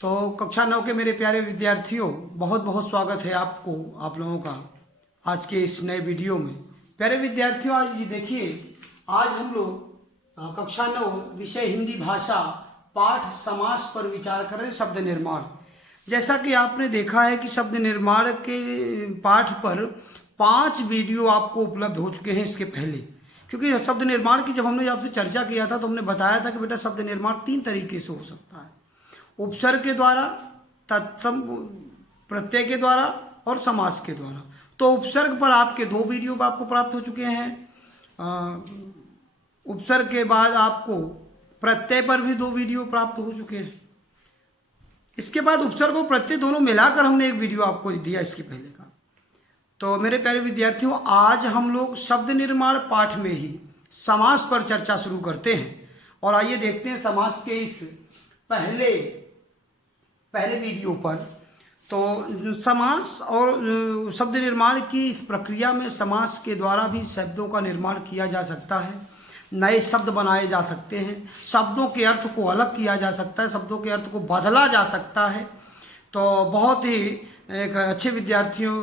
तो कक्षा 9 के मेरे प्यारे विद्यार्थियों, बहुत बहुत स्वागत है आपको, आप लोगों का आज के इस नए वीडियो में। प्यारे विद्यार्थियों, आज ये देखिए, आज हम लोग कक्षा 9 विषय हिंदी भाषा पाठ समास पर विचार कर रहे हैं, शब्द निर्माण। जैसा कि आपने देखा है कि शब्द निर्माण के पाठ पर 5 वीडियो आपको उपलब्ध हो चुके हैं इसके पहले। क्योंकि शब्द निर्माण की जब हमने आपसे चर्चा किया था तो हमने बताया था कि बेटा शब्द निर्माण 3 तरीके से हो सकता है, उपसर्ग के द्वारा, तत्सम प्रत्यय के द्वारा और समास के द्वारा। तो उपसर्ग पर आपके 2 वीडियो आपको प्राप्त हो चुके हैं। उपसर्ग के बाद आपको प्रत्यय पर भी 2 वीडियो प्राप्त हो चुके हैं। इसके बाद उपसर्ग और प्रत्यय दोनों मिलाकर हमने एक वीडियो आपको दिया इसके पहले का। तो मेरे प्यारे विद्यार्थियों, आज हम लोग शब्द निर्माण पाठ में ही समास पर चर्चा शुरू करते हैं। और आइए देखते हैं समास के इस पहले वीडियो पर। तो समास और शब्द निर्माण की इस प्रक्रिया में समास के द्वारा भी शब्दों का निर्माण किया जा सकता है, नए शब्द बनाए जा सकते हैं, शब्दों के अर्थ को अलग किया जा सकता है, शब्दों के अर्थ को बदला जा सकता है। तो बहुत ही एक अच्छे विद्यार्थियों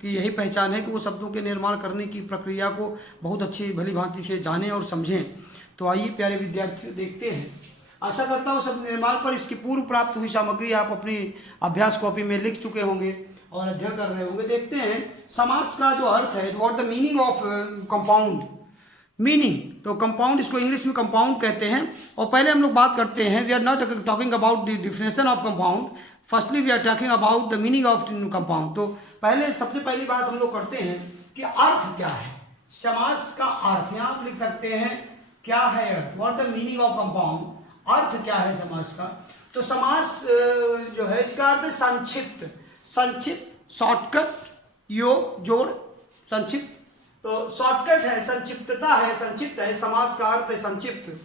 की यही पहचान है कि वो शब्दों के निर्माण करने की प्रक्रिया को बहुत अच्छी भली भांति से जानें और समझें। तो आइए प्यारे विद्यार्थियों, देखते हैं। आशा करता हूँ शब्द निर्माण पर इसकी पूर्व प्राप्त हुई सामग्री आप अपनी अभ्यास कॉपी में लिख चुके होंगे और अध्ययन कर रहे होंगे। देखते हैं समास का जो अर्थ है, what the meaning of compound. Meaning, तो कंपाउंड, इसको इंग्लिश में कंपाउंड कहते हैं। और पहले हम लोग बात करते हैं, we are not talking about the definition of compound, firstly we are talking about the meaning of compound. तो पहले सबसे पहली बात हम लोग करते हैं कि अर्थ क्या है, समास का अर्थ। यहाँ आप लिख सकते हैं क्या है अर्थ, what the meaning of compound, अर्थ क्या है समास का। तो समास जो है इसका अर्थ संक्षिप्त, संक्षिप्त, शॉर्टकट, योग, जोड़, संक्षिप्त। तो शॉर्टकट है, संक्षिप्तता है, संक्षिप्त है, समास का अर्थ है संक्षिप्त।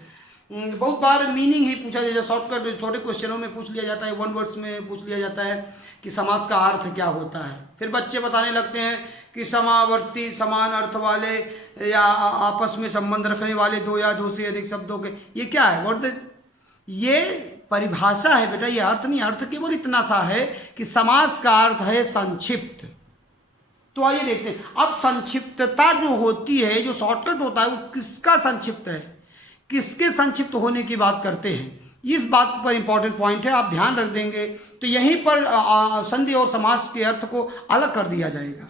बहुत बार मीनिंग ही पूछा जाता है, शॉर्टकट छोटे क्वेश्चनों में पूछ लिया जाता है, 1 वर्ड्स में पूछ लिया जाता है कि समास का अर्थ क्या होता है। फिर बच्चे बताने लगते हैं कि समावर्ती, समान अर्थ वाले या आपस में संबंध रखने वाले 2 या 2 से अधिक शब्दों के, ये क्या है, व्हाट द, ये परिभाषा है बेटा, ये अर्थ नहीं। अर्थ केवल इतना सा है कि समास का अर्थ है संक्षिप्त। तो आइए देखते हैं, अब संक्षिप्तता जो होती है, जो शॉर्टकट होता है, वो किसका संक्षिप्त है, किसके संक्षिप्त होने की बात करते हैं, इस बात पर इंपॉर्टेंट पॉइंट है। आप ध्यान रख देंगे तो यहीं पर संधि और समास के अर्थ को अलग कर दिया जाएगा।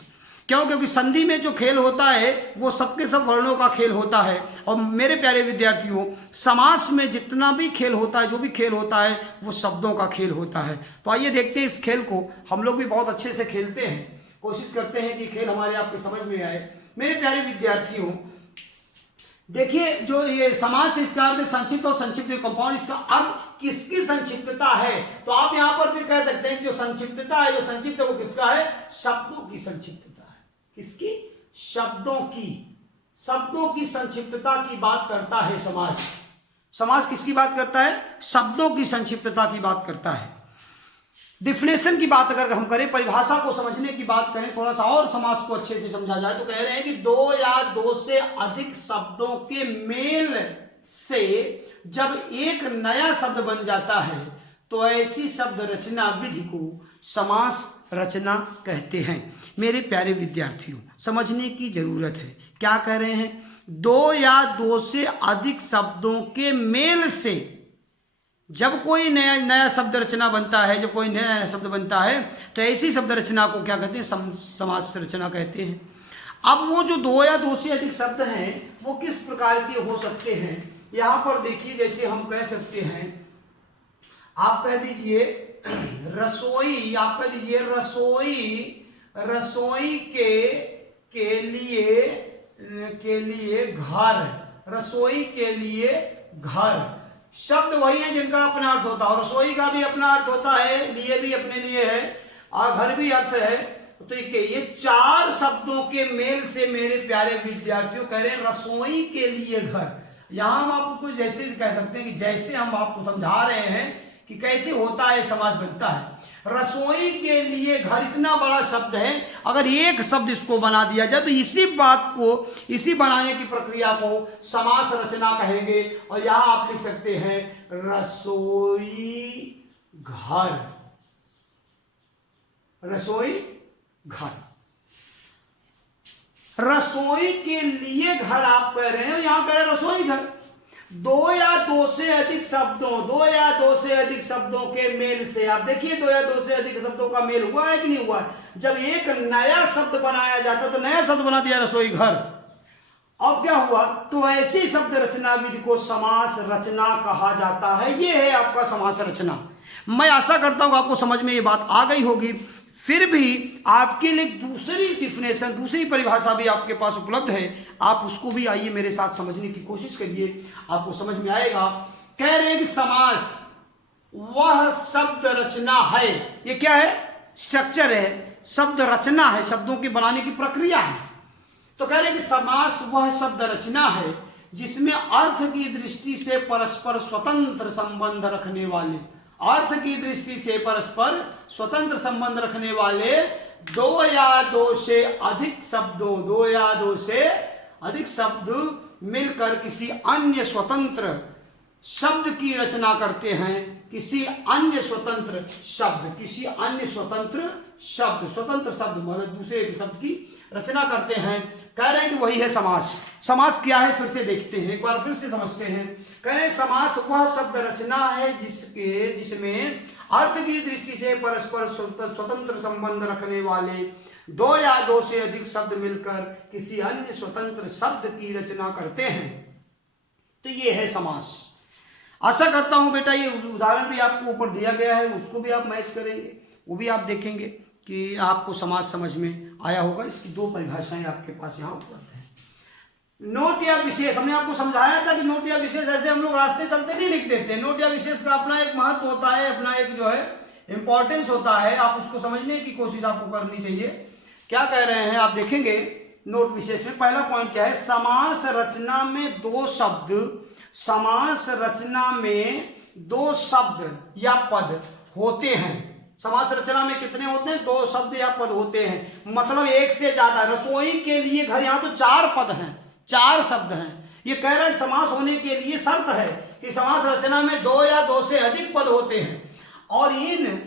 क्यों? क्योंकि संधि में जो खेल होता है वो सबके सब वर्णों का खेल होता है। और मेरे प्यारे विद्यार्थियों, समास में जितना भी खेल होता है, जो भी खेल होता है, वो शब्दों का खेल होता है। तो आइए देखते हैं इस खेल को। हम लोग भी बहुत अच्छे से खेलते हैं, कोशिश करते हैं कि खेल हमारे आपके समझ में आए। मेरे प्यारे विद्यार्थियों, देखिए, जो ये समास इसका अर्थ संक्षिप्त और संक्षिप्त कंपाउंड, इसका अर्थ किसकी संक्षिप्तता है। तो आप यहां पर भी कह सकते हैं कि जो संक्षिप्तता है, जो संक्षिप्त है, वो किसका है, शब्दों की संक्षिप्तता है। किसकी? शब्दों की, शब्दों की संक्षिप्तता की बात करता है समास। समास किसकी बात करता है? शब्दों की संक्षिप्तता की बात करता है। डिफिनेशन की बात अगर हम करें, परिभाषा को समझने की बात करें, थोड़ा सा और समास को अच्छे से समझा जाए, तो कह रहे हैं कि 2 या 2 से अधिक शब्दों के मेल से जब एक नया शब्द बन जाता है तो ऐसी शब्द रचना विधि को समास रचना कहते हैं। मेरे प्यारे विद्यार्थियों, समझने की जरूरत है। क्या कह रहे हैं? 2 या 2 से अधिक शब्दों के मेल से जब कोई नया शब्द रचना बनता है, जब कोई नया शब्द बनता है, तो ऐसी शब्द रचना को क्या कहते हैं? समास रचना कहते हैं। अब वो जो 2 या 2 से अधिक शब्द हैं, वो किस प्रकार के हो सकते हैं? यहां पर देखिए, जैसे हम कह सकते हैं, आप कह दीजिए रसोई, आप कह दीजिए रसोई, रसोई के लिए घर, रसोई के लिए घर। शब्द वही है जिनका अपना अर्थ होता है, और रसोई का भी अपना अर्थ होता है, लिए भी अपने लिए है, और घर भी अर्थ है। तो ये 4 शब्दों के मेल से मेरे प्यारे विद्यार्थियों कह रहे हैं रसोई के लिए घर। यहां हम आपको जैसे कह सकते हैं कि जैसे हम आपको समझा रहे हैं कि कैसे होता है, समास बनता है। रसोई के लिए घर इतना बड़ा शब्द है, अगर एक शब्द इसको बना दिया जाए तो इसी बात को, इसी बनाने की प्रक्रिया को समास रचना कहेंगे। और यहां आप लिख सकते हैं रसोई घर, रसोई घर। रसोई के लिए घर आप कह रहे हैं, यहां कह रहे हैं रसोई घर। दो या दो से अधिक शब्दों के मेल से, आप देखिए दो या दो से अधिक शब्दों का मेल हुआ है कि नहीं हुआ है। जब एक नया शब्द बनाया जाता तो नया शब्द बना दिया रसोई घर। अब क्या हुआ, तो ऐसी शब्द रचना विधि को समास रचना कहा जाता है। ये है आपका समास रचना। मैं आशा करता हूं आपको समझ में ये बात आ गई होगी। फिर भी आपके लिए दूसरी डिफिनेशन, दूसरी परिभाषा भी आपके पास उपलब्ध है, आप उसको भी आइए मेरे साथ समझने की कोशिश करिए, आपको समझ में आएगा। कह रहे हैं कि समास वह शब्द रचना है। ये क्या है, स्ट्रक्चर है, शब्द रचना है, शब्दों के बनाने की प्रक्रिया है। तो कह रहे हैं कि समास वह शब्द रचना है जिसमें अर्थ की दृष्टि से परस्पर स्वतंत्र संबंध रखने वाले, अर्थ की दृष्टि से परस्पर स्वतंत्र संबंध रखने वाले दो या दो से अधिक शब्द मिलकर किसी अन्य स्वतंत्र शब्द की रचना करते हैं। किसी अन्य स्वतंत्र शब्द मतलब दूसरे शब्द की रचना करते हैं। कह रहे हैं कि वही है समास। समास क्या है फिर से देखते हैं, एक बार फिर से समझते हैं। कह रहे हैं समास वह शब्द रचना है जिसमें अर्थ की दृष्टि से परस्पर स्वतंत्र संबंध रखने वाले दो या दो से अधिक शब्द मिलकर किसी अन्य स्वतंत्र शब्द की रचना करते हैं। तो ये है समास। आशा करता हूं बेटा ये उदाहरण भी आपको ऊपर दिया गया है, उसको भी आप मैच करेंगे, वो भी आप देखेंगे कि आपको समाज समझ में आया होगा। इसकी दो परिभाषाएं आपके पास यहाँ उपलब्ध हैं। नोट या विशेष, हमने आपको समझाया था कि नोट या विशेष ऐसे हम लोग रास्ते चलते नहीं लिख देते। नोट या विशेष का अपना एक महत्व होता है, अपना एक जो है इंपॉर्टेंस होता है, आप उसको समझने की कोशिश आपको करनी चाहिए। क्या कह रहे हैं आप देखेंगे नोट विशेष में। पहला पॉइंट क्या है, समास रचना में दो शब्द या पद होते हैं। समास रचना में कितने होते हैं, दो शब्द या पद होते हैं, मतलब एक से ज्यादा। रसोई के लिए घर, यहाँ तो 4 पद हैं, 4 शब्द हैं। ये कह रहे हैं समास होने के लिए शर्त है कि समास रचना में दो या दो से अधिक पद होते हैं और इन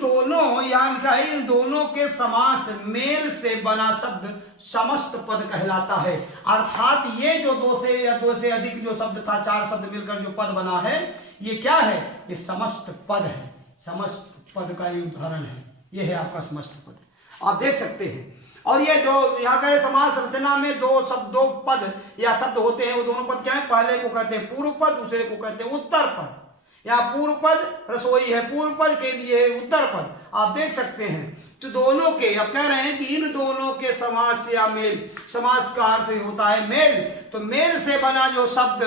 दोनों, यहाँ लिखा है, इन दोनों के समास मेल से बना शब्द समस्त पद कहलाता है। अर्थात ये जो दो से अधिक जो शब्द था, 4 शब्द मिलकर जो पद बना है, ये क्या है, ये समस्त पद है। समस्त पद का ये उदाहरण है, ये है आपका समस्त पद, आप देख सकते हैं। और ये जो यहाँ कह समास रचना में दो पद या शब्द होते हैं, वो दोनों पद क्या है, पहले को कहते हैं पूर्व पद, दूसरे को कहते हैं उत्तर पद। यहाँ पूर्व पद रसोई है, पूर्व पद के लिए उत्तर पद, आप देख सकते हैं। तो दोनों के, अब कह रहे हैं कि इन दोनों के समास या मेल, समास का अर्थ होता है मेल, तो मेल से बना जो शब्द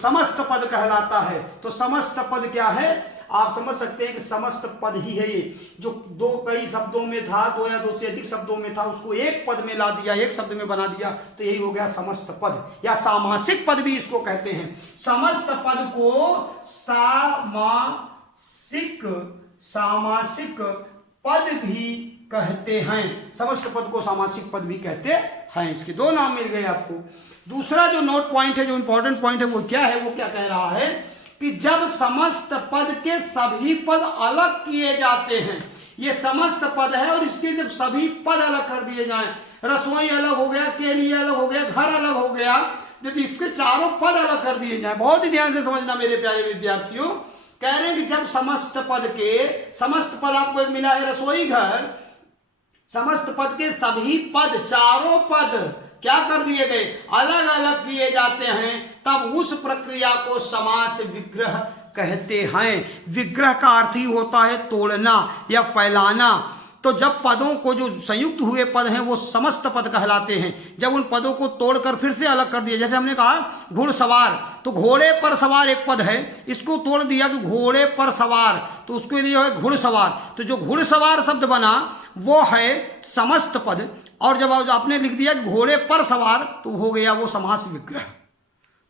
समस्त पद कहलाता है। तो समस्त पद क्या है, आप समझ सकते हैं कि समस्त पद ही है ये, जो कई शब्दों में था, दो या दो से अधिक शब्दों में था, उसको एक पद में ला दिया, एक शब्द में बना दिया, तो यही हो गया समस्त पद, या सामासिक पद भी इसको कहते हैं। समस्त पद को सामासिक पद भी कहते हैं। समस्त पद को सामासिक पद भी कहते हैं। इसके 2 नाम मिल गए आपको। दूसरा जो नोट पॉइंट है, जो इंपॉर्टेंट पॉइंट है, वो क्या है, वो क्या कह रहा है कि जब समस्त पद के सभी पद अलग किए जाते हैं, ये समस्त पद है और इसके जब सभी पद अलग कर दिए जाएं, रसोई अलग हो गया, के लिए अलग हो गया, घर अलग हो गया, जब इसके चारों पद अलग कर दिए जाएं, बहुत ही ध्यान से समझना मेरे प्यारे विद्यार्थियों। कह रहे हैं कि जब समस्त पद आपको मिला है रसोई घर, समस्त पद के सभी पद, चारों पद क्या कर दिए गए, अलग अलग किए जाते हैं, तब उस प्रक्रिया को समास विग्रह कहते हैं। विग्रह का अर्थ ही होता है तोड़ना या फैलाना। तो जब पदों को, जो संयुक्त हुए पद हैं, वो समस्त पद कहलाते हैं। जब उन पदों को तोड़कर फिर से अलग कर दिया, जैसे हमने कहा घुड़सवार, तो घोड़े पर सवार एक पद है, इसको तोड़ दिया तो घोड़े पर सवार, तो उसके लिए है घुड़सवार। तो जो घुड़सवार शब्द बना वो है समस्त पद, और जब आपने लिख दिया कि घोड़े पर सवार, तो हो गया वो समास विग्रह।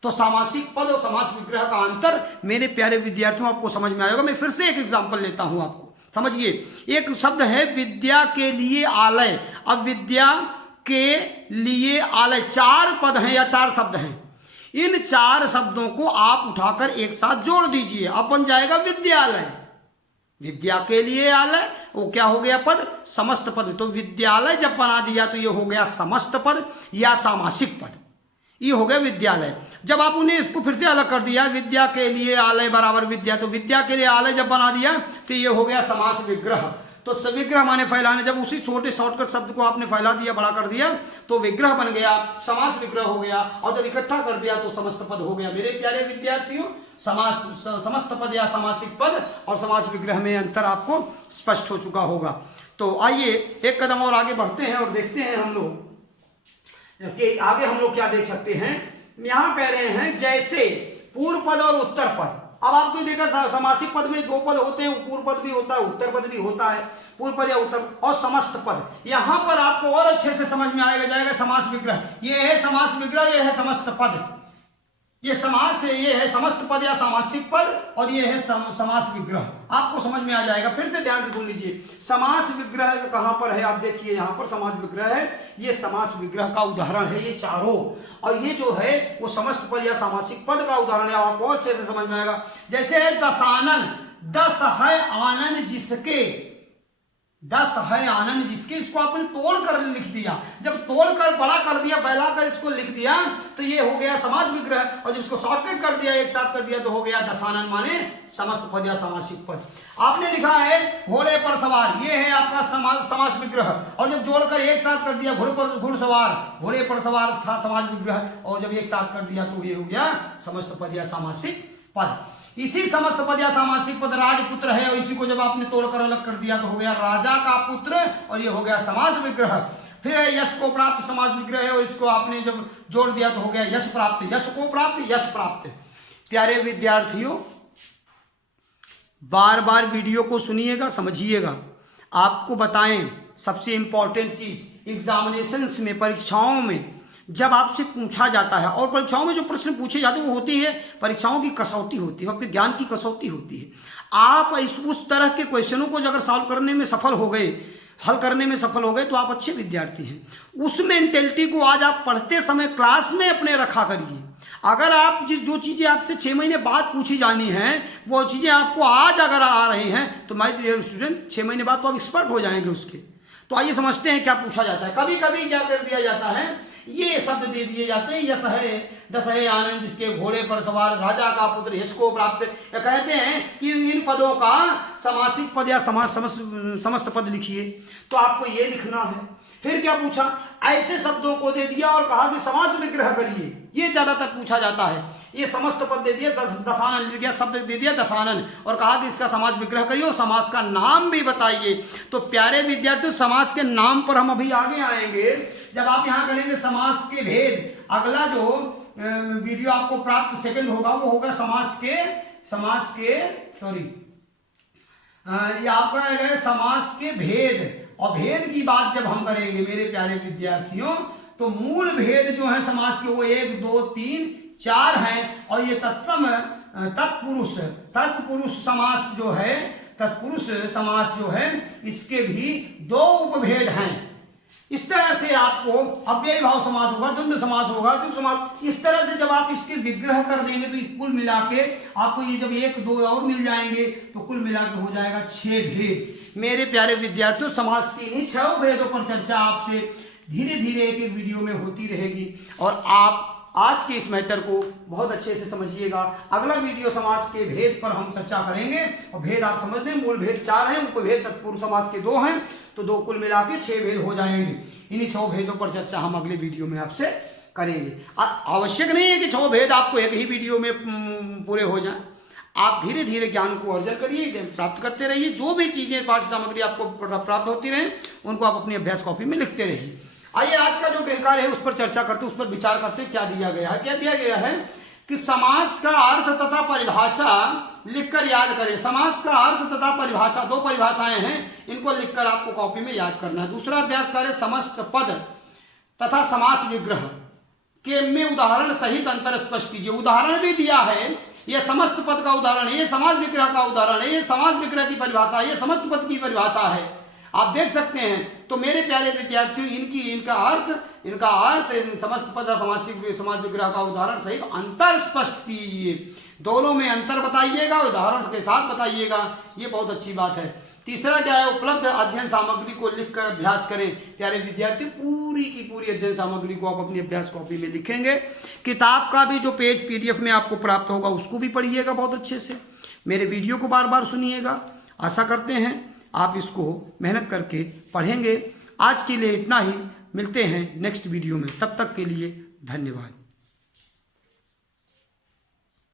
तो सामासिक पद और समास विग्रह का अंतर मेरे प्यारे विद्यार्थियों आपको समझ में आएगा। मैं फिर से एक एग्जांपल लेता हूं, आपको समझिए। एक शब्द है विद्या के लिए आलय। अब विद्या के लिए आलय, 4 पद हैं या 4 शब्द हैं। इन 4 शब्दों को आप उठाकर एक साथ जोड़ दीजिए, अब बन जाएगा विद्यालय। विद्या के लिए आलय, वो क्या हो गया पद, समस्त पद। तो विद्यालय जब बना दिया तो ये हो गया समस्त पद या सामासिक पद, ये हो गया विद्यालय। जब आप उन्हें इसको फिर से अलग कर दिया, विद्या के लिए आलय बराबर विद्या, तो विद्या के लिए आलय जब बना दिया तो ये हो गया समास विग्रह। तो विग्रह माने फैलाने, जब उसी छोटे शॉर्टकट शब्द को आपने फैला दिया, बड़ा कर दिया, तो विग्रह बन गया, समास विग्रह हो गया, और जब इकट्ठा कर दिया तो समस्त पद हो गया। मेरे प्यारे विद्यार्थियों, समास समस्त पद या सामासिक पद और समास विग्रह में अंतर आपको स्पष्ट हो चुका होगा। तो आइए एक कदम और आगे बढ़ते हैं और देखते हैं हम लोग कि आगे हम लोग क्या देख सकते हैं। यहां कह रहे हैं जैसे पूर्व पद और उत्तर पद। अब आपने देखा सामासिक पद में 2 पद होते हैं, पूर्व पद भी होता है, उत्तर पद भी होता है, पूर्व पद या उत्तर और समस्त पद। यहां पर आपको और अच्छे से समझ में आएगा जाएगा समास विग्रह। ये है समास विग्रह, ये है समस्त पद, ये समास है, ये है समस्त पद या सामासिक पद, और ये है समास विग्रह। आपको समझ में आ जाएगा। फिर से ध्यान से सुन लीजिए, समास विग्रह कहां पर है, आप देखिए यहां पर समास विग्रह है, ये समास विग्रह का उदाहरण है ये चारों, और ये जो है वो समस्त पद या सामासिक पद का उदाहरण है। आपको और अच्छे से समझ में आएगा। जैसे है दशानन, 10 है आनंद जिसके, 10 है आनंद जिसके, इसको आपने तोड़ कर लिख दिया। जब तोड़ कर बड़ा कर दिया, फैला कर इसको लिख दिया, तो ये हो गया समास विग्रह। और जब इसको शॉर्टकट कर दिया, एक साथ कर दिया, तो हो गया दशानन माने समस्त पद या सामासिक पद। आपने लिखा है घोड़े पर सवार, ये है आपका समास विग्रह, और जब जोड़कर एक साथ कर दिया घुड़सवार, घोड़े पर सवार था समास विग्रह, और जब एक साथ कर दिया तो ये हो गया समस्त पद या सामासिक पद। इसी समस्त पद या सामासिक पद राजपुत्र है, और इसी को जब आपने तोड़कर अलग कर दिया तो हो गया राजा का पुत्र, और ये हो गया समास विग्रह। फिर है यश को प्राप्त, समास विग्रह है, और इसको आपने जब जोड़ दिया तो हो गया यश प्राप्त, यश को प्राप्त, यश प्राप्त। प्यारे विद्यार्थियों, बार बार वीडियो को सुनिएगा, समझिएगा। आपको बताएं सबसे इंपॉर्टेंट चीज, एग्जामिनेशंस में, परीक्षाओं में जब आपसे पूछा जाता है, और परीक्षाओं में जो प्रश्न पूछे जाते हैं वो होती है, परीक्षाओं की कसौटी होती है, आपके ज्ञान की कसौटी होती है। आप उस तरह के क्वेश्चनों को अगर सॉल्व करने में सफल हो गए, हल करने में सफल हो गए, तो आप अच्छे विद्यार्थी हैं। उस मेंटेलिटी को आज आप पढ़ते समय क्लास में अपने रखा करिए। अगर आप जो चीज़ें आपसे 6 महीने बाद पूछी जानी हैं, वो चीज़ें आपको आज अगर आ रही हैं, तो माय डियर स्टूडेंट 6 महीने बाद तो आप एक्सपर्ट हो जाएंगे उसके। तो आइए समझते हैं क्या पूछा जाता है। कभी कभी क्या कर दिया जाता है, ये शब्द दे दिए जाते हैं, यश है 10 है आनंद जिसके, घोड़े पर सवार, राजा का पुत्र, यश को प्राप्त। कहते हैं कि इन पदों का सामासिक पद या समस्त पद लिखिए, तो आपको ये लिखना है। फिर क्या पूछा, ऐसे शब्दों को दे दिया और कहा कि समास विग्रह करिए, ये ज्यादातर पूछा जाता है। ये समस्त पद दे दिया, दशानन लिख दिया, शब्द दे दिया दशानन, और कहा कि इसका समास विग्रह करिए और समास का नाम भी बताइए। तो प्यारे विद्यार्थियों, समास के नाम पर हम अभी आगे आएंगे जब आप यहाँ करेंगे समास के भेद। अगला जो वीडियो आपको प्राप्त सेकंड होगा वो होगा समास के ये आपका है समास के भेद। और भेद की बात जब हम करेंगे मेरे प्यारे विद्यार्थियों, तो मूल भेद जो है समास के वो 1 2 3 4 हैं, और ये तत्पुरुष समास जो है, तत्पुरुष समास जो है, इसके भी 2 उपभेद हैं। इस तरह से आपको अव्ययी भाव समास होगा, द्वंद्व समास होगा, द्विगु समास। इस तरह से जब आप इसके विग्रह कर देंगे तो कुल मिला के आपको ये जब 1 2 और मिल जाएंगे तो कुल मिला के हो जाएगा 6 भेद। मेरे प्यारे विद्यार्थियों, समास की इन्हीं 6 भेदों पर चर्चा आपसे धीरे धीरे एक वीडियो में होती रहेगी, और आप आज के इस मैटर को बहुत अच्छे से समझिएगा। अगला वीडियो समास के भेद पर हम चर्चा करेंगे, और भेद आप समझ लें, मूल भेद 4 हैं, उपभेद तत्पुरुष समास के 2 हैं, तो 2 कुल मिला के 6 भेद हो जाएंगे। इन्हीं 6 भेदों पर चर्चा हम अगले वीडियो में आपसे करेंगे। आवश्यक नहीं है कि 6 भेद आपको एक ही वीडियो में पूरे हो जाएं। आप धीरे धीरे ज्ञान को अर्जन करिए, प्राप्त करते रहिए। जो भी चीजें पाठ्य सामग्री आपको प्राप्त होती रहे, उनको आप अपनी अभ्यास कॉपी में लिखते रहिए। आइए आज का जो गृह कार्य है उस पर चर्चा करते, उस पर विचार करते। क्या दिया गया है, क्या दिया गया है कि समास का अर्थ तथा परिभाषा लिखकर याद करें। समास का अर्थ तथा परिभाषा, 2 परिभाषाएं हैं, इनको लिखकर आपको कॉपी में याद करना है। दूसरा अभ्यास कार्य, समस्त पद तथा समास विग्रह के में उदाहरण सहित अंतर स्पष्ट कीजिए। उदाहरण भी दिया है, ये समस्त पद का उदाहरण है, ये समास विग्रह का उदाहरण है, ये समास विग्रह की परिभाषा है, ये समस्त पद की परिभाषा है। आप देख सकते हैं। तो मेरे प्यारे विद्यार्थियों, इनका अर्थ इन समस्त पद समास विग्रह का उदाहरण सहित अंतर स्पष्ट कीजिए। दोनों में अंतर बताइएगा, उदाहरण के साथ बताइएगा, ये बहुत अच्छी बात है। तीसरा क्या है, उपलब्ध अध्ययन सामग्री को लिखकर अभ्यास करें। प्यारे विद्यार्थी, पूरी की पूरी अध्ययन सामग्री को आप अपनी अभ्यास कॉपी में लिखेंगे। किताब का भी जो पेज PDF में आपको प्राप्त होगा उसको भी पढ़िएगा बहुत अच्छे से। मेरे वीडियो को बार बार सुनिएगा। आशा करते हैं आप इसको मेहनत करके पढ़ेंगे। आज के लिए इतना ही, मिलते हैं नेक्स्ट वीडियो में। तब तक के लिए धन्यवाद।